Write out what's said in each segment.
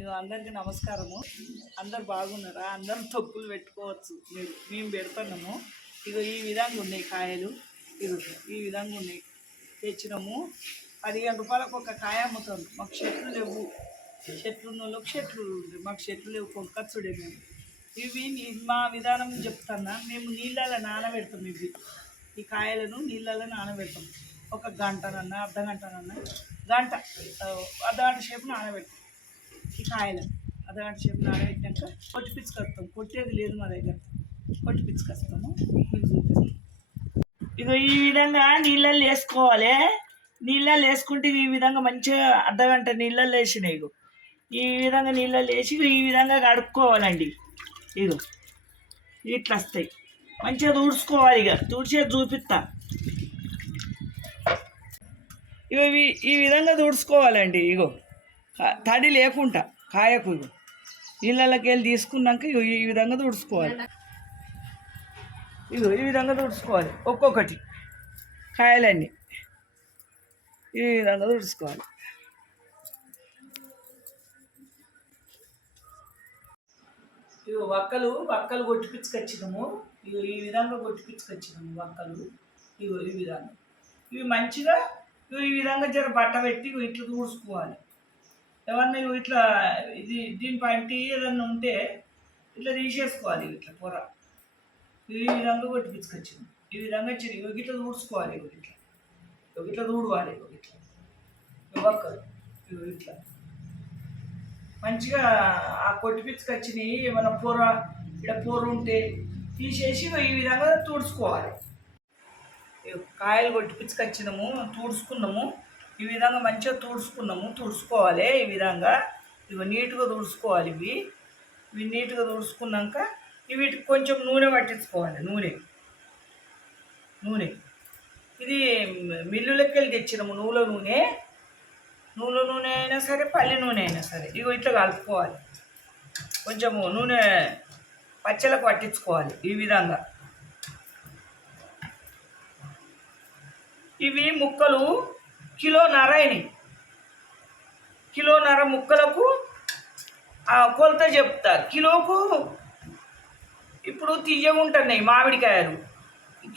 ఇగో అందరికీ నమస్కారము. అందరు బాగున్నారా? అందరం తొక్కులు పెట్టుకోవచ్చు. మేము పెడుతున్నాము. ఇగో ఈ విధంగా ఉన్నాయి కాయలు. ఇగో ఈ విధంగా ఉన్నాయి. తెచ్చినాము. 15 రూపాయలకు ఒక కాయ అమ్ముతాం. మాకు చెట్లు లేవు. చెట్లు ఉన్న వాళ్ళకి చెట్లు ఉంటాయి. మాకు చెట్లు లేవు, కొనుక్కొచ్చుడే మేము. ఇవి మా విధానం చెప్తున్నా. మేము నీళ్ళలో నానబెడతాం. ఈ కాయలను నీళ్ళలో నానబెడతాం. ఒక గంటనన్నా అర్ధగంటనన్నా అర్ధగంట సేపు నానబెడతాం. ఈ కాయలు అర్ధగంట సేపు నానబెట్టినాక కొట్టి పిచ్చుకొస్తాం. కొట్టేది లేదు మా దగ్గర. కొట్టి పిచ్చుకొస్తాము. మీకు చూపిస్తాం. ఇక ఈ విధంగా నీళ్ళల్లో వేసుకోవాలి. నీళ్ళల్లో వేసుకుంటే ఈ విధంగా మంచిగా అర్ధగంట నీళ్ళల్లో వేసినాయి. ఇగో ఈ విధంగా నీళ్ళల్లో వేసి ఈ విధంగా కడుక్కోవాలండి. ఇగో ఇట్లా వస్తాయి. మంచిగా తుడుచుకోవాలి. ఇక తుడిచేది చూపిస్తా. ఇగో ఈ విధంగా తుడుచుకోవాలండి. ఇగో తడి లేకుండా కాయకు ఇగో నీళ్ళకి వెళ్ళి తీసుకున్నాక ఇగో ఈ విధంగా తుడుచుకోవాలి. ఇగో ఈ విధంగా తుడుచుకోవాలి. ఒక్కొక్కటి కాయలన్నీ ఈ విధంగా తుడుచుకోవాలి. ఇగో వక్కలు కొట్టిపించుకొచ్చినాము. ఇగో ఈ విధంగా కొట్టిపించుకొచ్చినాము వక్కలు. ఇగో ఈ విధంగా ఇవి మంచిగా ఈ విధంగా జర బట్ట పెట్టి ఇట్లా తుడుచుకోవాలి. ఏమన్నా ఇట్లా దీని పంటి ఏదన్నా ఉంటే ఇట్లా తీసేసుకోవాలి. ఇట్లా పొర ఈ విధంగా కొట్టిపించుకొచ్చింది. ఈ విధంగా వచ్చింది. ఇట్లా తుడుచుకోవాలి. ఇట్లా తుడవాలి. ఇట్లా వక్కలు ఇట్లా మంచిగా ఆ కొట్టిపించుకొచ్చినాయి. ఏమన్నా పొర ఉంటే తీసేసి ఈ విధంగా తుడుచుకోవాలి. కాయలు కొట్టిపించుకొచ్చినాము, తుడుచుకున్నాము. ఈ విధంగా మంచిగా తుడుచుకోవాలి. ఈ విధంగా ఇవి నీట్గా తుడుచుకోవాలి. ఇవి నీట్గా తుడుచుకున్నాక వీటికి కొంచెం నూనె పట్టించుకోవాలి. నూనె ఇది మిల్లులకి వెళ్ళి తెచ్చినాము. నూనె అయినా సరే, పల్లి నూనె అయినా సరే. ఇగో ఇట్లా కలుపుకోవాలి. కొంచెము నూనె పచ్చలకు పట్టించుకోవాలి. ఈ విధంగా ఇవి ముక్కలు కిలోన్నర అయినాయి. కిలోన్నర ముక్కలకు కొలత చెప్తా. కిలోకు ఇప్పుడు తీయగుంటున్నాయి మామిడికాయలు.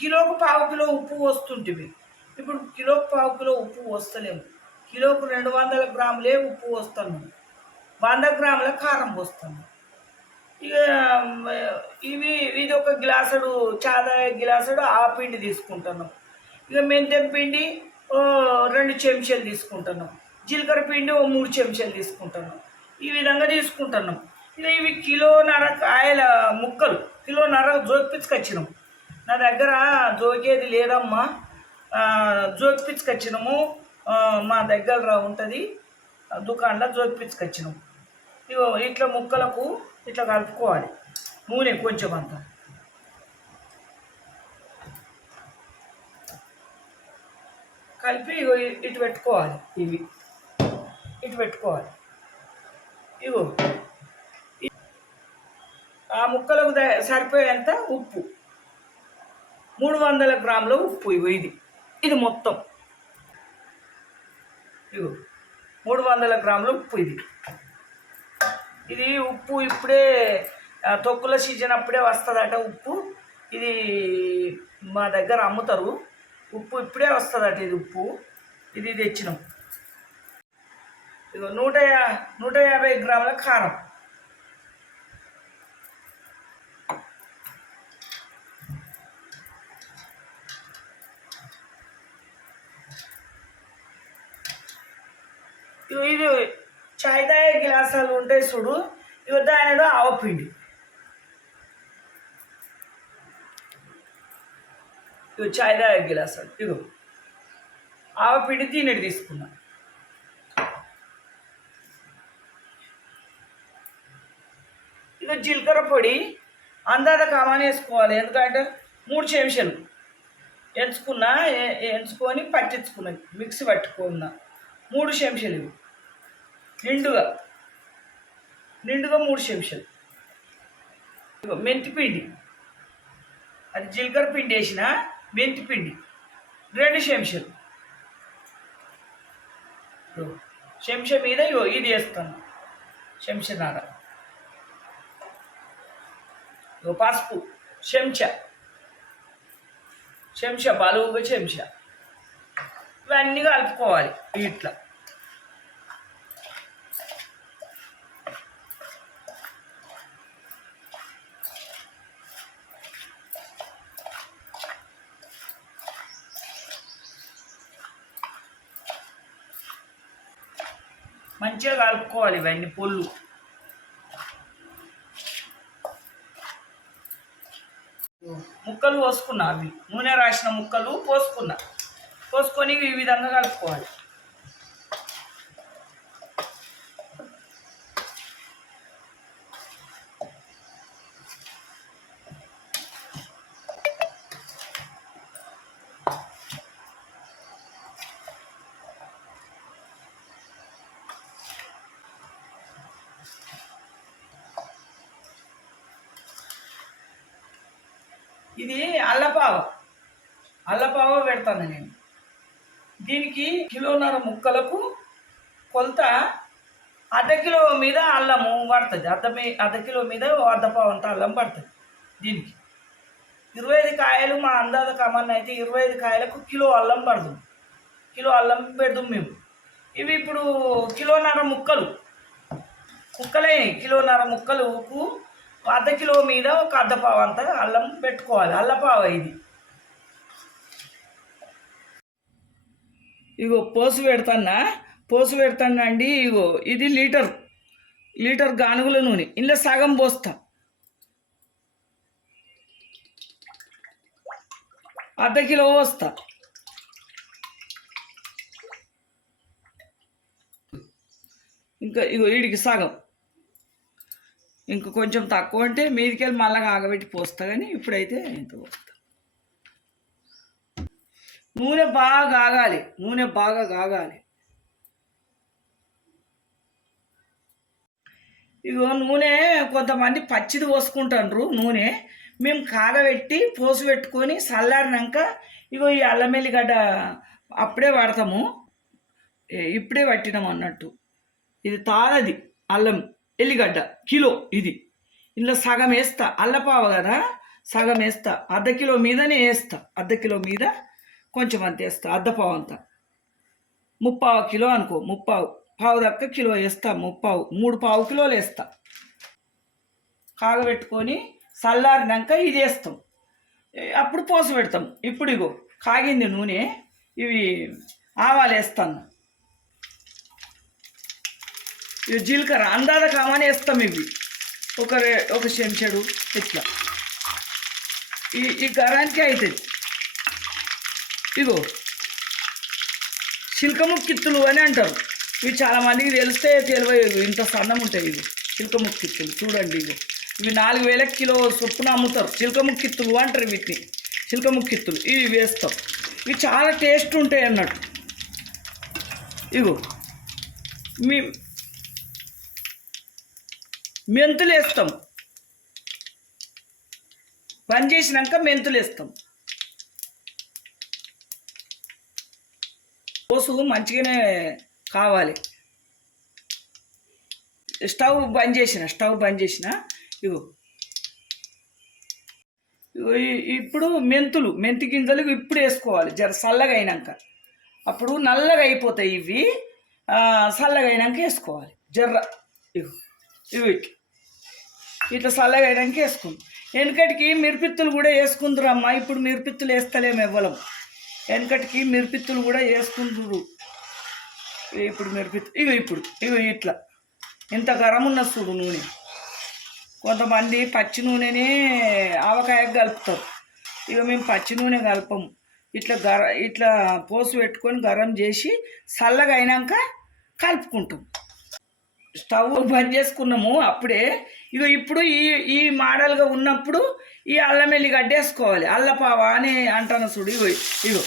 కిలోకు 1/2 కిలో ఉప్పు వస్తుంటివి. ఇప్పుడు కిలోకు 1/2 కిలో ఉప్పు వస్తలేము. కిలోకు 200 గ్రాములే ఉప్పు వస్తాము. 100 గ్రాముల కారం పోస్తాము. ఇక ఇది ఒక గ్లాసుడు చాదాయ గ్లాసుడు ఆ పిండి తీసుకుంటున్నాం. ఇక మెంతెం పిండి 2 చెంచాలు తీసుకుంటున్నాం. జీలకర్ర పిండి 3 చెంచాలు తీసుకుంటున్నాం. ఈ విధంగా తీసుకుంటున్నాం. ఇక ఇవి కిలోన్నర కాయల ముక్కలు కిలోన్నర జోకిపించుకొచ్చినాం. నా దగ్గర జోకేది లేదమ్మా. జోకిపించుకొచ్చినాము. మా దగ్గర ఉంటుంది దుకాణంలో జోకిపించుకొచ్చినాం. ఇగో ఇట్లా ముక్కలకు ఇట్లా కలుపుకోవాలి. నూనె కొంచెం అంతా కలిపి ఇగో ఇటు పెట్టుకోవాలి. ఇటు పెట్టుకోవాలి. ఇగో ఆ ముక్కలకు సరిపోయేంత ఉప్పు 300 గ్రాముల ఉప్పు. ఇగో ఇది మొత్తం ఇగో 300 గ్రాముల ఉప్పు. ఇది ఉప్పు ఇప్పుడే తొక్కుల సీజన్ అప్పుడే వస్తుందట ఉప్పు. ఇది మా దగ్గర అమ్ముతారు. ఉప్పు ఇప్పుడే వస్తుందట. ఇది ఉప్పు ఇది తెచ్చినాం. ఇగో 150 గ్రాముల కారం. ఇది చాయ్దాయ గ్లాసాలు ఉంటాయి చూడు. ఇవి దానిలో ఆవపిండి. ఇవి చాయ్దాయ గ్లాసాలు. ఇగో ఆవపిండి దీనిటి తీసుకున్నా. ఇక జీలకర్ర పొడి అందాద కామని వేసుకోవాలి. ఎందుకంటే 3 చెంచాలు ఎంచుకొని పట్టించుకున్నా. మిక్సీ పట్టుకున్నా 3 చెంచాలు. ఇవి నిండుగా 3 చెంచాలు. ఇగో మెంతిపిండి, అది జీలకర్ర పిండి వేసిన మెంతిపిండి 2 చెంచాలు. చెంచా మీద ఇది వేస్తాను. చెంచాన్నర. పసుపు చెంచా, బలువుగా చెంచా. ఇవన్నీ కలుపుకోవాలి ఇట్లా. మంచిగా కలుపుకోవాలి ఇవన్నీ పొల్లు. ముక్కలు పోసుకున్నా, అవి నూనె రాసిన ముక్కలు పోసుకున్నా. పోసుకొని ఈ విధంగా కలుపుకోవాలి. ఇది అల్లపావ పెడతాను నేను. దీనికి కిలోన్నర ముక్కలకు కొలత అర్ధ కిలో మీద అల్లము పడుతుంది. అర్ధ కిలో మీద అర్ధపావు అంత అల్లం పడుతుంది. దీనికి 25 కాయలు మా అందాజ కమన్ అయితే 25 కాయలకు కిలో అల్లం పడుతుంది. కిలో అల్లం పెడదాం మేము. ఇవి ఇప్పుడు కిలోన్నర ముక్కలే. కిలోన్నర ముక్కలకు అర్ధ కిలో మీద ఒక అర్ధపావు అంతా అల్లం పెట్టుకోవాలి. అల్లపావ ఇది. ఇగో పోసు పెడతాను అండి. ఇగో ఇది లీటర్ గానుగుల నూనె. ఇందులో సగం పోస్తా. అర్ధ కిలో పోస్తా. ఇంకా ఇగో వీడికి సగం. ఇంక కొంచెం తక్కువ అంటే మీదికెళ్ళి మళ్ళీ ఆగబెట్టి పోస్తా. కానీ ఇప్పుడైతే ఇంత పోస్తా. నూనె బాగా కాగాలి. ఇగో నూనె కొంతమంది పచ్చిది పోసుకుంటారు. నూనె మేము కాగబెట్టి పోసు పెట్టుకొని చల్లారినాక ఇగో ఈ అల్లం ఎల్లిగడ్డ అప్పుడే వాడతాము. ఇప్పుడే పట్టినాం అన్నట్టు. ఇది తాళది అల్లం ఎల్లిగడ్డ కిలో. ఇది ఇందులో సగం వేస్తా. అల్లపావ కదా, సగం వేస్తా. అర్ధ కిలో మీదనే వేస్తా. అర్ధ కిలో మీద కొంచెం అంత వేస్తా. అర్ధపావు అంతా. 3/4 కిలో అనుకో. పావు దక్క కిలో వేస్తా. 3 పావు కిలోలు వేస్తా. కాగబెట్టుకొని చల్లారినాక ఇది వేస్తాం. అప్పుడు పోసు పెడతాం. ఇప్పుడు ఇగో కాగింది నూనె. ఇవి ఆవాలు వేస్తాను. ఇవి జీలకర్ర అందాజ కామని వేస్తాం. ఇవి ఒక చెంచాడు ఇట్లా. ఈ గరానికి అవుతుంది. ఇగో చిలకముక్కిత్తులు అని అంటారు. ఇవి చాలామందికి తెలియదు. ఇంత సన్నం ఉంటాయి ఇవి చిలకముక్కిత్తులు. చూడండి ఇవి 4000 కిలో చొప్పున అమ్ముతారు. చిలకముక్కిత్తులు అంటారు వీటిని. చిలకముక్కిత్తులు ఇవి వేస్తాం. ఇవి చాలా టేస్ట్ ఉంటాయి అన్నట్టు. ఇగో మెంతులు వేస్తాం. బంద్ చేసినాక మెంతులు వేస్తాం. పోసు మంచిగానే కావాలి. స్టవ్ బంద్ చేసిన ఇగో ఇప్పుడు మెంతి గింజలు ఇప్పుడు వేసుకోవాలి. జర చల్లగా అయినాక. అప్పుడు నల్లగా అయిపోతాయి ఇవి. చల్లగా అయినాక వేసుకోవాలి. జర్ర ఇవి ఇట్లా చల్లగా అయినాక వేసుకుంది. వెనకటికి మిరపిత్తులు కూడా వేసుకుందరమ్మా. ఇప్పుడు మిరపిత్తులు వేస్తలేము ఇవ్వలేం. వెనకటికి మిరపిత్తులు కూడా వేసుకుందరు. ఇప్పుడు ఇగో ఇట్లా ఇంత గరం ఉన్న చూడు నూనె. కొంతమంది పచ్చి నూనెనే ఆవకాయకు కలుపుతారు. ఇక మేము పచ్చి నూనె కలపము. ఇట్లా పోసు పెట్టుకొని గరం చేసి చల్లగా అయినాక కలుపుకుంటాం. స్టవ్ బంద్ చేసుకున్నాము అప్పుడే. ఇప్పుడు ఈ మోడల్గా ఉన్నప్పుడు ఈ అల్లం ఎల్లిగడ్డ వేసుకోవాలి. అల్లపావ అని అంటాను చూడు. ఇగో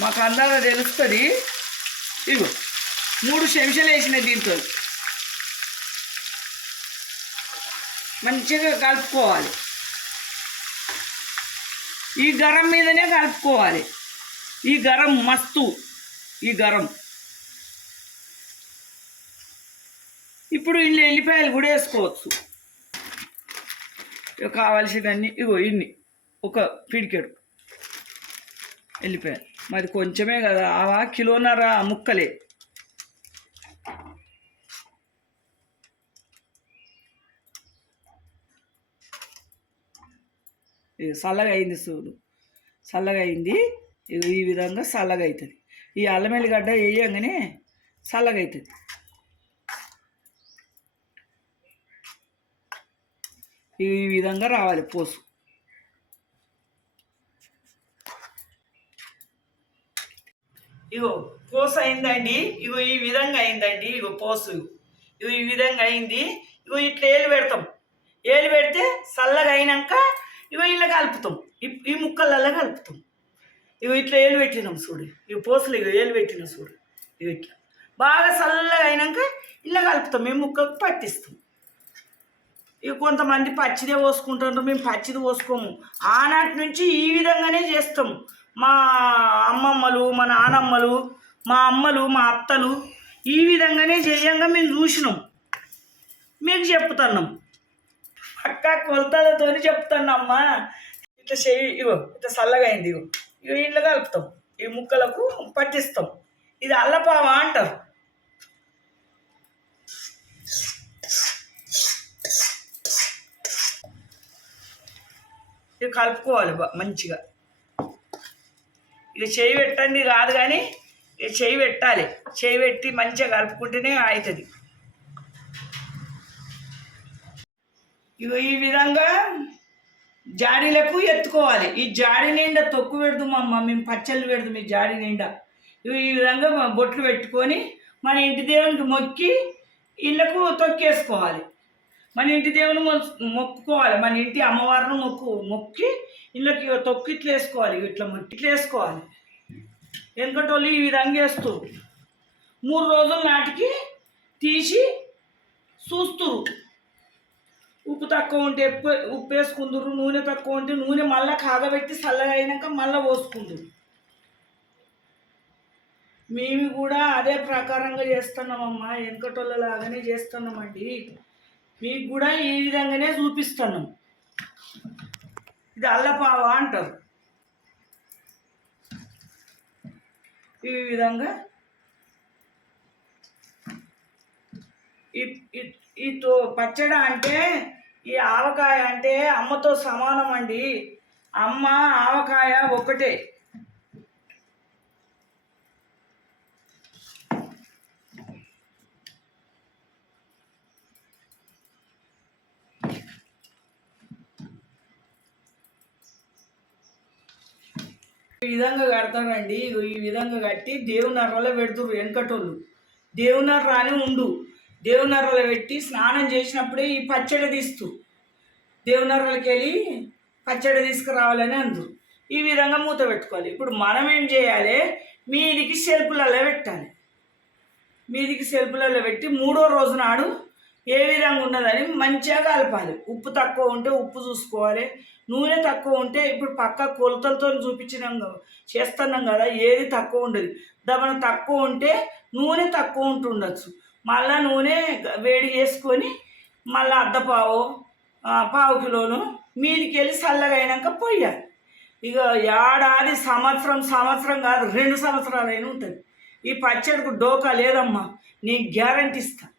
మాకు అందాక తెలుస్తుంది. 3 చెంచాలు వేసినాయి. దీంతో మంచిగా కలుపుకోవాలి. ఈ గరం మీదనే కలుపుకోవాలి. ఈ గరం మస్తు. ఈ గరం ఇప్పుడు ఇందులో ఎల్లిపాయలు కూడా వేసుకోవచ్చు. ఇక కావాల్సినవన్నీ ఇగో ఇన్ని ఒక పిడికెడు ఎల్లిపాయలు, మరి కొంచెమే కదా, ఆవా కిలోన్నర ముక్కలే. చల్లగా అయింది చూడు, చల్లగా అయింది. ఈ విధంగా చల్లగా అవుతుంది. ఈ అల్లం ఎల్లిగడ్డ వేయంగానే చల్లగా అవుతుంది. ఈ విధంగా రావాలి పోసు. ఇగో పోసు అయిందండి. ఇగో ఈ విధంగా అయిందండి. ఇగో పోసు ఇగో ఈ విధంగా అయింది. ఇగో ఇట్లా ఏలు పెడతాం. ఏలు పెడితే చల్లగా అయినాక ఇగో ఇలా కలుపుతాం. ఈ ముక్కలల్లో కలుపుతాం. ఇగో ఇట్లా ఏలు పెట్టినాం చూడు. ఇగో పోసులు ఇగో ఏలు పెట్టినాం చూడు. ఇగో ఇట్లా బాగా చల్లగా అయినాక ఇలా కలుపుతాం. మేము ముక్కకు పట్టిస్తాం. ఇక కొంతమంది పచ్చిదే పోసుకుంటారు, మేము పచ్చిది పోసుకోము. ఆనాటి నుంచి ఈ విధంగానే చేస్తాం. మా అమ్మమ్మలు, మా నానమ్మలు, మా అమ్మలు, మా అత్తలు ఈ విధంగానే చేయంగా మేము చూసినాం, మీకు చెప్తున్నాం. పక్క కొలతలతో చెప్తున్నామ్మా. ఇట్లా చెయ్యి. ఇగో ఇట్లా చల్లగా అయింది. ఇగో ఇంట్లో కలుపుతాం. ఈ ముక్కలకు పట్టిస్తాం. ఇది అల్లపావా అంటారు. ఇక కలుపుకోవాలి మంచిగా. ఇక చేయి పెట్టండి కాదు కానీ ఇక చేయి పెట్టాలి. చేయి పెట్టి మంచిగా కలుపుకుంటేనే అవుతుంది. ఇక ఈ విధంగా జాడీలకు ఎత్తుకోవాలి. ఈ జాడీ నిండా తొక్కు పెడదామమ్మ, మేము పచ్చళ్ళు పెడదాం ఈ జాడీ నిండా. ఈ విధంగా బొట్లు పెట్టుకొని మన ఇంటి దేవునికి మొక్కి ఇళ్ళకు తొక్కేసుకోవాలి. మన ఇంటి దేవుని మొక్కుకోవాలి. మన ఇంటి అమ్మవారిని మొక్కి ఇళ్ళకి తొక్కు ఇట్లా వేసుకోవాలి. ఇట్లా ఇట్లా వేసుకోవాలి. వెనకటోళ్ళు ఈ విధంగా వేస్తూ 3 రోజుల నాటికి తీసి చూస్తురు. ఉప్పు తక్కువ ఉంటే ఉప్పు వేసుకుందరు, నూనె తక్కువ ఉంటే నూనె మళ్ళీ కాగబెట్టి చల్లగా అయినాక మళ్ళీ పోసుకుందరు. మేము కూడా అదే ప్రకారంగా చేస్తున్నామమ్మా. వెనకటోళ్ళ లాగానే చేస్తున్నామండి. మీకు కూడా ఈ విధంగానే చూపిస్తున్నాం. ఇది అల్లపావా అంటారు. ఈ విధంగా ఈ పచ్చడి అంటే ఈ ఆవకాయ అంటే అమ్మతో సమానం అండి. అమ్మ ఆవకాయ ఒకటే. ఈ విధంగా కడతారండి. ఈ విధంగా కట్టి దేవునర్రలో పెడుతురు వెనకటోళ్ళు. దేవునర్ర అని ఉండు. దేవునర్రలో పెట్టి స్నానం చేసినప్పుడే ఈ పచ్చడి తీస్తూ దేవునర్రలకి వెళ్ళి పచ్చడి తీసుకురావాలని అందరు. ఈ విధంగా మూత పెట్టుకోవాలి. ఇప్పుడు మనం ఏం చేయాలి, మీదికి సెల్పులలో పెట్టాలి. మీదికి సెల్పులలో పెట్టి 3వ రోజు నాడు ఏ విధంగా ఉన్నదని మంచిగా కలపాలి. ఉప్పు తక్కువ ఉంటే ఉప్పు చూసుకోవాలి. నూనె తక్కువ ఉంటే ఇప్పుడు పక్క కొలతలతో చూపించినాం చేస్తున్నాం కదా, ఏది తక్కువ ఉండదు. దమన తక్కువ ఉంటే నూనె తక్కువ ఉంటుండొచ్చు. మళ్ళీ నూనె వేడి చేసుకొని మళ్ళీ పావు కిలోను మీదికి వెళ్ళి చల్లగా అయినాక పోయాలి. ఇక ఏడాది సంవత్సరం కాదు 2 సంవత్సరాలైనా ఉంటుంది. ఈ పచ్చడికి డోకా లేదమ్మా, నేను గ్యారంటీ ఇస్తాను.